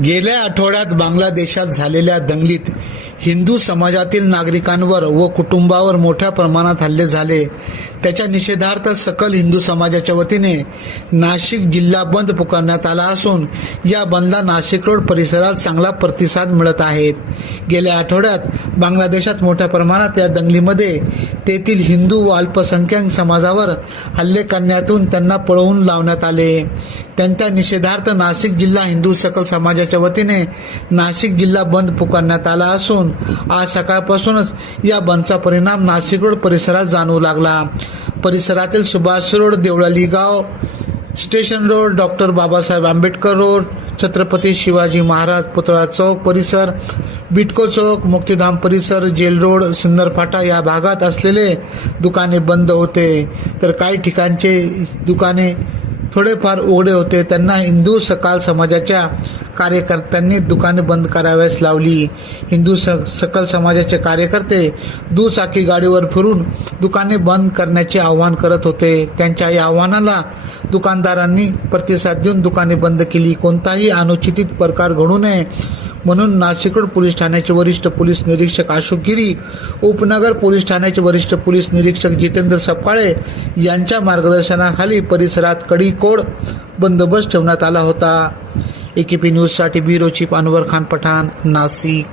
गेल्या आठवड्यात बांगलादेशात झालेल्या दंगलीत हिंदू समाजातील नागरिकांवर व कुटुंबावर मोठ्या प्रमाणात हल्ले झाले. त्याच्या निषेधार्थ सकल हिंदू समाजाच्या वतीने नाशिक जिल्हा बंद पुकारण्यात आला असून या बंदला नाशिक रोड परिसरात चांगला प्रतिसाद मिळत आहेत गेल्या आठवड्यात बांगलादेशात मोठ्या प्रमाणात या दंगलीमध्ये तेथील हिंदू व अल्पसंख्याक समाजावर हल्ले करण्यातून त्यांना पळवून लावण्यात आले. त्यांच्या निषेधार्थ नाशिक जिल्हा हिंदू सकल समाजाच्या वतीने नाशिक जिल्हा बंद पुकारण्यात आला असून आज सकाळपासूनच या बंदचा परिणाम नाशिक रोड परिसरात जाणवू लागला. परिसरातील सुभाष रोड देवळाली गाव station road doctor Babasaheb Ambedkar road Chhatrapati Shivaji Maharaj पुतळा चौक परिसर बिटको चौक मुक्तिधाम परिसर जेल रोड सुंदर फाटा या भागात असलेले दुकाने बंद होते. तर काही ठिकाणचे दुकाने थोडेफार उघडे होते. त्यांना हिंदू सकाळ समाजाच्या कार्यकर्त्यांनी दुकाने बंद कराव्यास लावली. हिंदू स सकल समाजाचे कार्यकर्ते दुचाकी गाडीवर फिरून दुकाने बंद करण्याचे आवाहन करत होते. त्यांच्या या आव्हानाला दुकानदारांनी प्रतिसाद देऊन दुकाने बंद केली. कोणताही अनुचित प्रकार घडू नये. म्हणून नाशिकरोड पोलीस ठाण्याचे वरिष्ठ पोलीस निरीक्षक अशोक गिरी उपनगर पोलीस ठाण्याचे वरिष्ठ पोलीस निरीक्षक जितेंद्र सपकाळे यांच्या मार्गदर्शनाखाली परिसरात कडी-कोड बंदोबस्त ठेवण्यात आला होता. एकेपी न्यूजसाठी ब्युरो चीफ अनवर खान पठाण नाशिक.